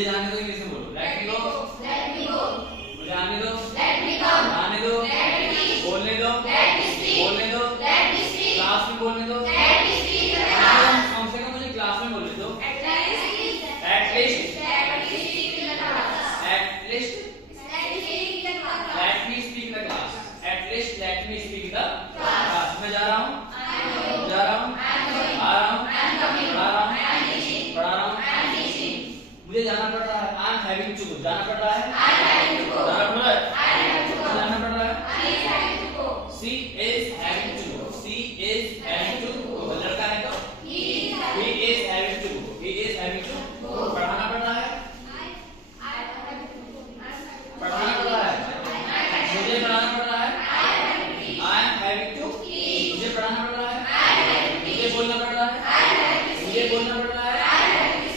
मुझे जाने दो इंग्लिश में बोलो। लेट मी गो, लेट मी गो, मुझे आने दो, लेट मी कम, आने दो, लेट मी टीच, बोलने दो, लेट मी स्पीक, बोलने दो, लेट मी स्पीक, क्लास में बोलने दो, let me speak in the class, कम से कम मुझे क्लास में बोलने दो। At least speak in the class, at least let me speak in the class, let me speak in the class. At least let me speak in the class. मैं जा रहा हूँ, जा रहा हूँ, आ रहा हूँ, पढ़ा रहा हूँ, पढ़ा रहा हूँ, मुझे जाना पड़ रहा है। I am having to go, जाना पड़ रहा है, जाना पड़ रहा है, जाना पड़ रहा है। She is having to go, she is having to go, लड़का है तो he is having to go, he is having to go. पढ़ाना पड़ रहा है, पढ़ाना पड़ रहा है, मुझे पढ़ाना पड़ रहा है। आई एम हैविंग टू, मुझे पढ़ाना पड़ रहा है, मुझे बोलना पड़ रहा है, मुझे बोलना पड़ रहा है,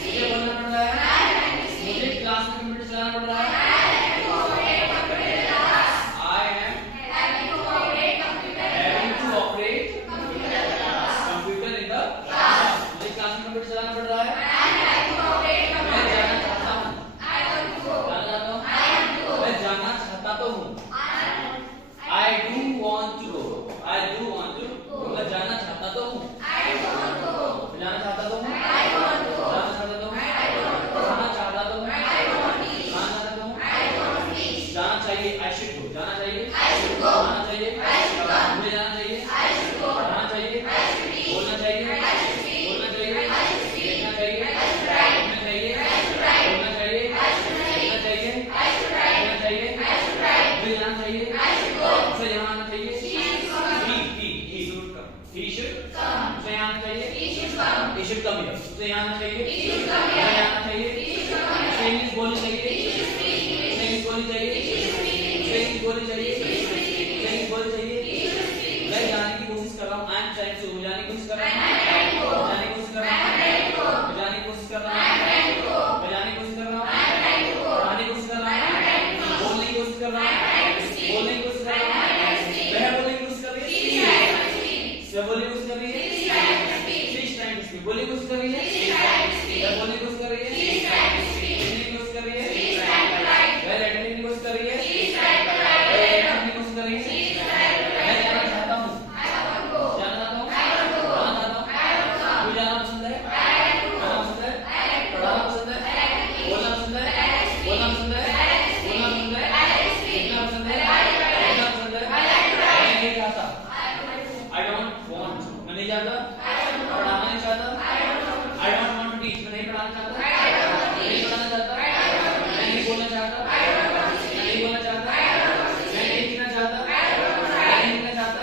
मुझे बोलना पड़ रहा है, मुझे क्लास में कंप्यूटर चलाना पड़ रहा है। I am having to operate computer in the class, मुझे क्लास में कंप्यूटर चलाना पड़ रहा है। मैं जाना चाहता हूँ, जाना चाहता हूँ, मैं जाना चाहता तो हूँ। I do want to go, I do want to go, मैं जाना चाहता तो हूँ, मैं जाना चाहता तो हूँ, जाना चाहता तो हूँ, जाना चाहता तो हूँ, जाना चाहता तो हूँ, जाना चाहिए। आई शुड गो, जाना चाहिए, जाना चाहिए, मुझे जाना चाहिए, पढ़ना चाहिए, बोलना चाहिए, बोलना चाहिए, देखना चाहिए, बोलना चाहिए, बोलना चाहिए, देखना चाहिए, देखना चाहिए, मुझे जाना चाहिए, उसे यहाँ आना चाहिए। He should come, उसे यहाँ आना चाहिए, he should come here, उसे यहाँ आना चाहिए, उसे यहाँ आना चाहिए, उसे इंग्लिश बोलनी चाहिए, उसे इंग्लिश बोलनी चाहिए, उसे इंग्लिश बोलनी चाहिए, उसे इंग्लिश बोलनी चाहिए। मैं जाने की कोशिश कर रहा हूँ, आई एम ट्राइंग टू, जाने की कोशिश कर रहा हूँ, जाने की कोशिश कर रहा हूँ, जाने की कोशिश कर रहा हूँ, मैं जाने की कोशिश कर रहा हूँ, पढ़ाने की कोशिश कर रहा हूँ, बोलने की कोशिश कर रहा हूँ, बोलने की कोशिश कर रहा हूँ, वह बोलने की कोशिश कर रही है, वह बोलने की कोशिश कर रही है, बोलने की कोशिश कर रही है, वह बोलने की कोशिश कर रही है, लिखने की कोशिश कर रही है, वह लेटने की कोशिश कर रही है, वह लिखने की कोशिश कर रही है। मैं जाना चाहता हूँ, जाना चाहता हूँ, जाना चाहता हूँ, मुझे जाना पसंद है, जाना पसंद है, पढ़ाना पसंद है, बोलना पसंद है, बोलना पसंद है, बोलना पसंद है, लिखना पसंद है, लिखना पसंद है। मैं नहीं चाहता, आई डोंट वांट, मैं नहीं चाहता, पढ़ाना नहीं चाहता, I don't want to teach, मैं नहीं पढ़ाना चाहता, नहीं पढ़ाना चाहता, मैं नहीं बोलना चाहता, मैं नहीं बोलना चाहता, मैं नहीं लिखना चाहता, मैं नहीं लिखना चाहता,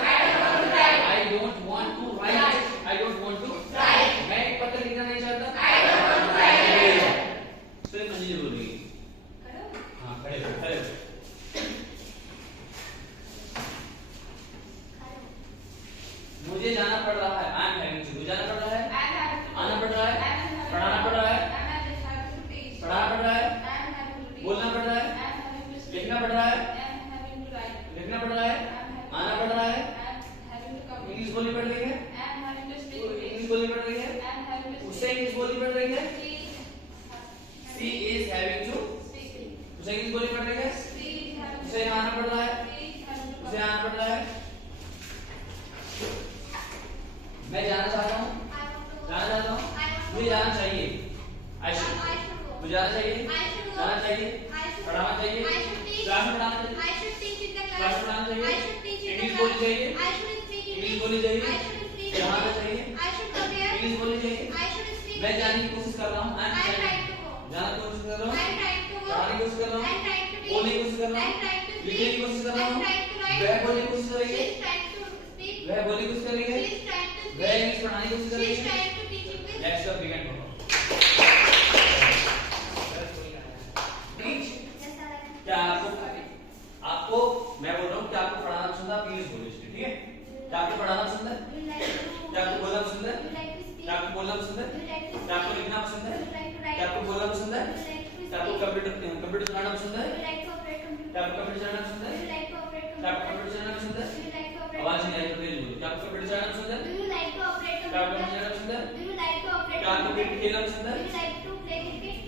I don't want to write, I don't want to write, मैं एक पत्र लिखना नहीं चाहता, सिर्फ मंजिल बोल रही है। हाँ खड़े हो, खड़े हो। मुझे जाना पड़ रहा है, आई एम हैविंग टू, जाना पड़ रहा है, आना पड़ रहा है, पढ़ाना पड़ रहा है, पढ़ाना पड़ रहा है, बोलना पड़ रहा है, लिखना पड़ रहा है, लिखना पड़ रहा है, आना पड़ रहा है, इंग्लिश बोलनी पड़ रही है, इंग्लिश बोलनी पड़ रही है, उससे इंग्लिश बोलनी पड़ रही है। सी इज हैविंग टू, उसे इंग्लिश बोलनी पड़ रही है, उसे यहाँ आना पड़ रहा है, उसे आना पड़ रहा है। मैं जाना चाहता हूँ, जाना चाहता हूँ, मुझे जाना चाहिए, आई शुड, मुझे जाना चाहिए, जाना चाहिए, पढ़ाना चाहिए, क्लास में पढ़ाना चाहिए, क्लास में पढ़ाना चाहिए, इंग्लिश बोलनी चाहिए, इंग्लिश बोलनी चाहिए, यहाँ आना चाहिए, इंग्लिश बोलनी चाहिए। मैं जाने की कोशिश कर रहा हूँ, आई एम ट्राइंग, जाने की कोशिश कर रहा हूँ, पढ़ाने की कोशिश कर रहा हूँ, बोलने की कोशिश कर रहा हूँ, लिखने की कोशिश कर रहा हूँ, वह बोलने की कोशिश कर रही है, वह बोलने की कोशिश कर रही है, वह इंग्लिश पढ़ाने की कोशिश कर रही है। लेट्स गो बिगिन करो। क्या आपको मैं बोल रहा हूँ, क्या आपको पढ़ाना पसंद है? प्लीज बोलो इसमें, ठीक है? क्या आपको पढ़ाना पसंद है? क्या आपको बोलना पसंद है? क्या आपको बोलना पसंद है? क्या आपको लिखना पसंद है? क्या आपको बोलना पसंद है? क्या आपको कंप्यूटर चलाना पसंद है? क्या आपको कंप्यूटर चलाना पसंद है? क्या आपको कंप्यूटर चलाना पसंद है? आवाज नहीं आई तो तेज बोलो। क्या आपको कंप्यूटर चलाना पसंद है? क्या आपको कंप्यूटर चलाना पसंद है? क्या आपको क्रिकेट खेलना पसंद है?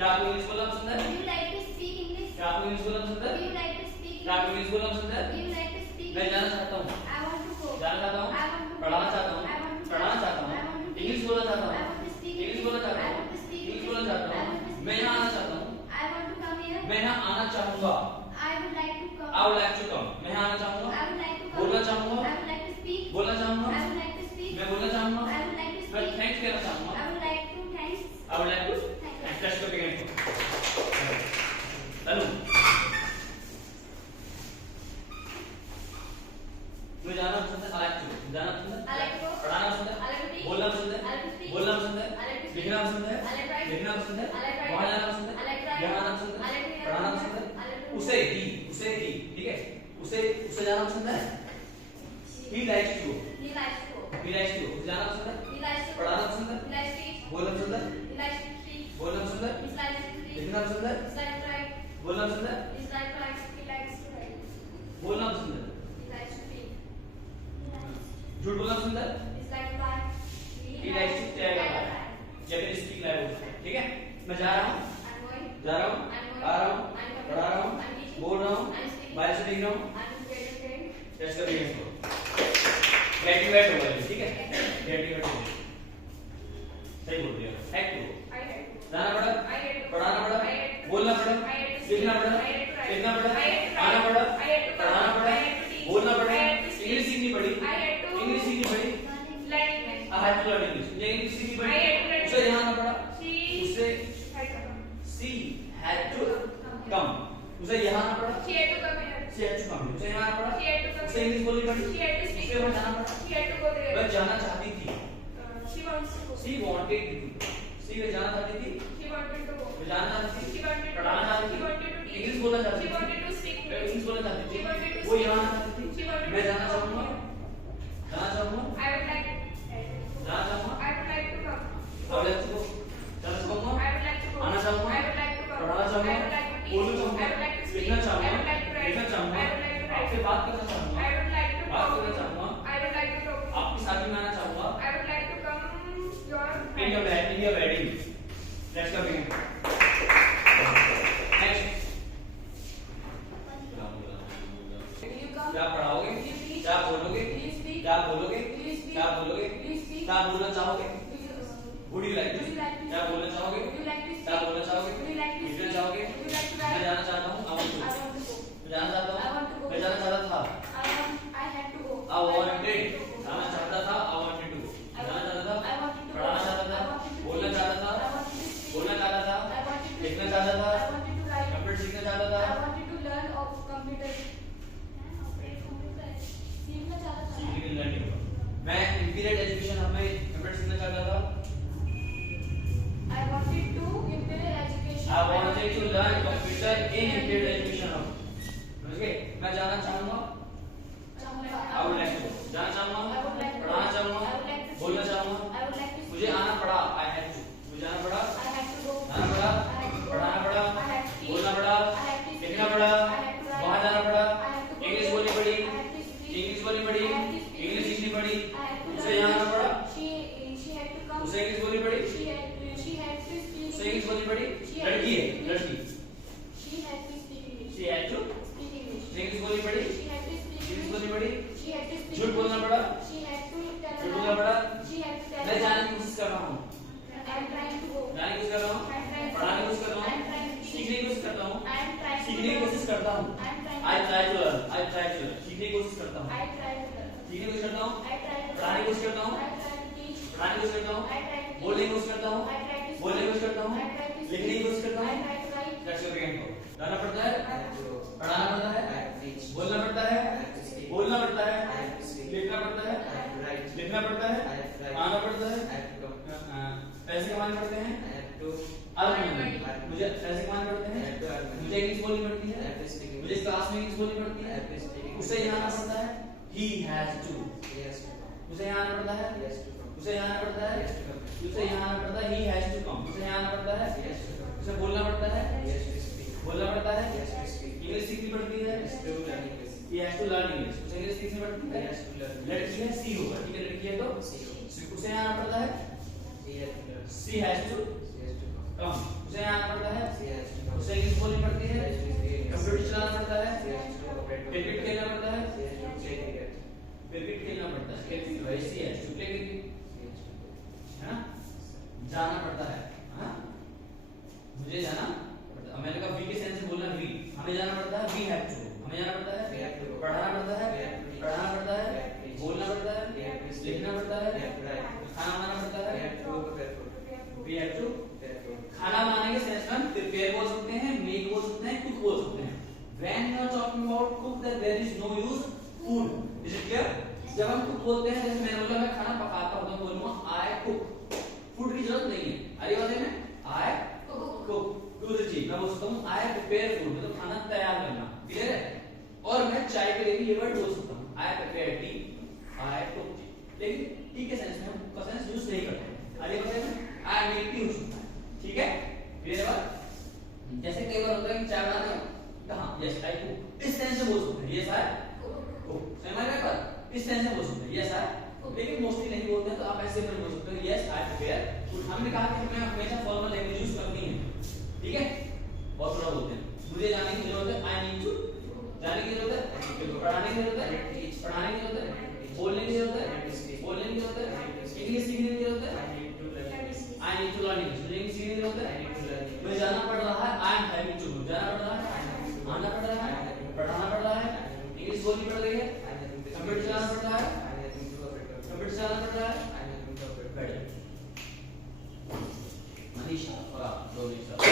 क्या आपको इंग्लिश बोलना पसंद है? Do you like to speak English? क्या आपको इंग्लिश बोलना पसंद है? Do you like to speak क्या आपको English? इंग्लिश बोलना पसंद है? Do you like to speak मैं जाना English? चाहता हूँ, I want to go. जाना चाहता I हूँ, want to पढ़ाना go. चाहता हूँ, I want to पढ़ाना go. चाहता I हूँ, want to इंग्लिश speak. बोलना चाहता I हूँ, want to speak English English. बोलना चाहता I हूँ, want to speak English English. बोलना चाहता I हूँ, want to speak मैं यहाँ आना English. चाहता हूँ, I want to come here. मैं यहाँ आना चाहूँगा, I would like to come. I would like to come, मैं यहाँ आना चाहूँगा, I would like to come. बोलना चाहूँगा, I would like to speak. बोलना चाहूँगा, I would like to speak. मैं बोलना चाहूँगा, I would like to मैं speak. थैंक्स कहना चाहूँगा, I would like to thanks. I would like to Thank you. and press the begin. तनु मुझे जाना पसंद है, I like to जाना पसंद है, I like to go. पढ़ाना पसंद है, I like to teach. बोलना पसंद है, I like to speak. बोलना पसंद है, I like to speak. लिखना पसंद है, I like to write. लिखना पसंद है, I like to write. वहाँ जाना पसंद I है, like to write. यहाँ आना पसंद I है, like to hear. पढ़ाना पसंद है, I like to उसे ही ठीक है, उसे जाना पसंद है, he likes to He likes to go. he likes to उसे जाना पसंद है, He likes to पढ़ाना पसंद है, He likes to eat. बोलना पसंद है, He likes to speak. बोलना पसंद है, He likes to read. लिखना पसंद है, He likes to write. बोलना पसंद है, He likes to write. बोलना पसंद है, He likes to speak. झूठ बोलना पसंद है, He likes to lie. he likes to tell a lie या फिर स्पीक लाई बोलता है, ठीक है? मैं जा रहा हूँ, I'm going. जा रहा हूँ, आ रहा हूँ, पढ़ा रहा हूँ, बोल रहा हूँ, बाहर से देख रहा हूँ, I'm getting paid. टेस्ट कर रही हूँ, गेटिंग वेट होगा ये, ठीक है? गेटिंग वेट होगा, सही बोल रही हो, हैक करो, I had to. जाना पड़ा, I had to. पढ़ाना पड़ा, I had to. बोलना पड़ा, I had to. लिखना पड़ा, I had to write. लिखना पड़ा, I had to write. आना पड़ा, I had to पढ़ाना पड़ा, I had to teach. बोलना पड़ा, I had to speak. English सीखनी पड़ी, I had to. इंग्लिश सीखनी पड़ी, Learn English. I had to learn English, ये इंग्लिश सीखनी I had to पड़ी, learn उसे यहाँ आना पड़ा, She उसे had to come. she had to come, उसे यहाँ आना पड़ा, She had to come here. she had to come, उसे यहाँ आना पड़ा, She had to come उसे here. इंग्लिश बोलनी पड़ी, She had to speak. उसे वहाँ जाना पड़ा, She had to go there. वह जाना चाहती थी, She wants to go. she wanted to, she वह जाना चाहती थी, She wanted to go. वह जाना चाहती थी, She wanted to. पढ़ाना चाहती She थी, wanted to teach. इंग्लिश बोलना चाहती She थी, wanted to speak वह English. इंग्लिश बोलना चाहती She wanted थी, to वो speak. यहाँ आना चाहती थी, She wanted मैं to जाना come चाहूँगा, here. जाना चाहूँगा, I would like to. जाना चाहूँगा, I would like to come. अब let's go, जाना चाहूँगा, I would like to go. आना चाहूँगा, I would like to come. पढ़ाना चाहूँगा, I would like to teach. बोलना चाहूँगा, I would like to speak. लिखना I चाहूँगा, would like to write. लिखना चाहूँगा, I would like to write. आपसे बात करना चाहूँगा, I would like to बात talk. करना चाहूँगा, I would like to talk. आपकी शादी में आना चाहूँगा, I would like to come in your wedding, let's go begin. Next. Will you come? क्या पढ़ाओगे? Will you teach? क्या बोलोगे? Will you speak? क्या बोलोगे? Will you speak? क्या बोलोगे? Will you speak? क्या बोलना चाहोगे? Would you like to? Would you like to? क्या बोलना चाहोगे? Would you like to क्या speak? बोलना चाहोगे? Would you like to लिखना speak? चाहोगे? Would you like to मैं write? जाना चाहता हूँ, I want to. I want to go. मैं जाना चाहता I want to हूँ, go. मैं जाना चाहता था, I had to go. I wanted, to go. जाना चाहता था, I wanted to go, I जाना wanted- चाहता I था, wanted to go. पढ़ाना चाहता था, I wanted to बोलना teach. चाहता था, I wanted to speak. बोलना चाहता था, I wanted to लिखना speak. चाहता था, I wanted to write. Computer सीखना चाहता था, I wanted to learn of computer. सीखना चाहता था। सीखने के लिए नहीं होगा। मैं इंटीरियर एजुकेशन हब में कंप्यूटर सीखना चाहता था, I wanted to imperial education. I wanted to learn computer in Imperial Education Hub. समझ गए? मैं जाना चाहूँगा, I would like to. जाना चाहूँगा, पढ़ाना चाहूँगा, बोलना चाहूँगा, मुझे आना पड़ा, I had to. मुझे आना पड़ा, आना पड़ा, पढ़ाना पड़ा, बोलना पड़ा, लिखना पड़ा, वहाँ जाना पड़ा, इंग्लिश बोलनी पड़ी, इंग्लिश बोलनी पड़ी, इंग्लिश सीखनी पड़ी, उसे यहाँ आना पड़ा, उसे इंग्लिश बोलनी पड़ी, उसे इंग्लिश बोलनी पड़ी, लड़की है, लड़की, she had to, इंग्लिश बोलनी पड़ी, इंग्लिश बोलनी पड़ी, झूठ बोलना पड़ा, झूठ बोलना पड़ा, मैं जाने की कोशिश कर रहा हूँ, जाने की कोशिश कर रहा हूँ, पढ़ाने की कोशिश कर रहा हूँ, सीखने की कोशिश करता हूँ, सीखने की कोशिश करता हूँ, I try to learn, सीखने की कोशिश करता हूँ, सीखने की कोशिश करता हूँ, पढ़ाने की कोशिश करता हूँ, पढ़ाने की कोशिश करता हूँ, बोलने की कोशिश करता हूँ, बोलने की कोशिश करता हूँ, लिखने की कोशिश करता हूँ, Let's go begin. गाना पड़ता है, पढ़ाना पड़ता है, बोलना पड़ता है, बोलना पड़ता है, लिखना पड़ता है, लिखना पड़ता है, आना पड़ता है, पैसे कमाने पड़ते हैं, मुझे पैसे कमाने पड़ते हैं, मुझे इंग्लिश बोलनी पड़ती है, मुझे क्लास में इंग्लिश बोलनी पड़ती है, उसे यहाँ आना पड़ता है, he has to, उसे यहाँ आना पड़ता है, उसे यहाँ आना पड़ता है, उसे यहाँ आना पड़ता है, he has to come, उसे यहाँ आना पड़ता है, उसे बोलना पड़ता है, बोलना पड़ता है, इंग्लिश सीखनी पड़ती है, he has to learn English, उसे इंग्लिश सीखनी पड़ती है, लड़की है सी होगा, ठीक है, लड़की है तो उसे यहाँ आना पड़ता है, she has to, कम, उसे यहाँ आना पड़ता है, उसे इंग्लिश बोलनी पड़ती है, कंप्यूटर चलाना पड़ता है, क्रिकेट खेलना पड़ता है, क्रिकेट खेलना पड़ता है, क्रिकेट वैसी है प्ले क्रिकेट है ना, जाना पड़ता है, हाँ मुझे जाना पड़ता है। मैंने कहा वी के सेंस से बोलना वी, हमें जाना पड़ता है, वी हैव टू, हमें जाना पड़ता है, पढ़ाना पड़ता है, पढ़ाना पड़ता है, बोलना पड़ता है, लिखना पड़ता है, खाना बनाना पड़ता है, वी हैव टू। खाना बनाने के सेंस में प्रिपेयर बोल सकते हैं, मेक बोल सकते हैं, कुक बोल सकते हैं। When you are talking about cook, that there is no use food. Is it clear? जब हम कुक बोलते हैं, जैसे मैंने बोला मैं खाना पकाता हूँ, तो बोलूँगा I cook. फूड की जरूरत नहीं है, अरे बात है ना, I cook. दूसरी चीज मैं बोल सकता हूँ I prepare food, मतलब खाना तैयार करना, क्लियर है? और मैं चाय के लिए भी ये वर्ड बोल सकता हूँ I prepare tea, I cook tea. लेकिन टी के सेंस में हम का सेंस यूज नहीं करते, अरे बात है ना, I make tea हो सकता है, ठीक है? क्लियर है बात? जैसे कई बार होता है कि चाय बनाते हैं, कहाँ यस आई कुक, इस सेंस से बोल सकते हैं यस आई कुक, समझ रहे बात, इस सेंस से बोल सकते हैं यस आई, लेकिन मोस्टली नहीं बोलते हैं, तो आप ऐसे भी बोल सकते हो यस आई प्रिपेयर फूड। हमने कहा कि हमें हमेशा फॉर्मल लैंग्वेज यूज करनी है, ठीक है? बहुत थोड़ा बोलते हैं, मुझे जाने की जरूरत है, आई नीड टू, जाने की जरूरत है, पढ़ाने की जरूरत है, पढ़ाने की जरूरत है, बोलने की जरूरत है, बोलने की जरूरत है, इंग्लिश सीखने की जरूरत है, I need to learn English, मुझे सीखने की जरूरत है, मुझे जाना पड़ रहा है, आई एम हैविंग टू, जाना पड़ रहा है, आना पड़ रहा है, पढ़ाना पड़ रहा है, इंग्लिश बोलनी पड़ रही है, कंप्यूटर चलाना पड़ रहा है, कंप्यूटर चलाना पड़ रहा है, बैठ मनीषा और आप दो मिनट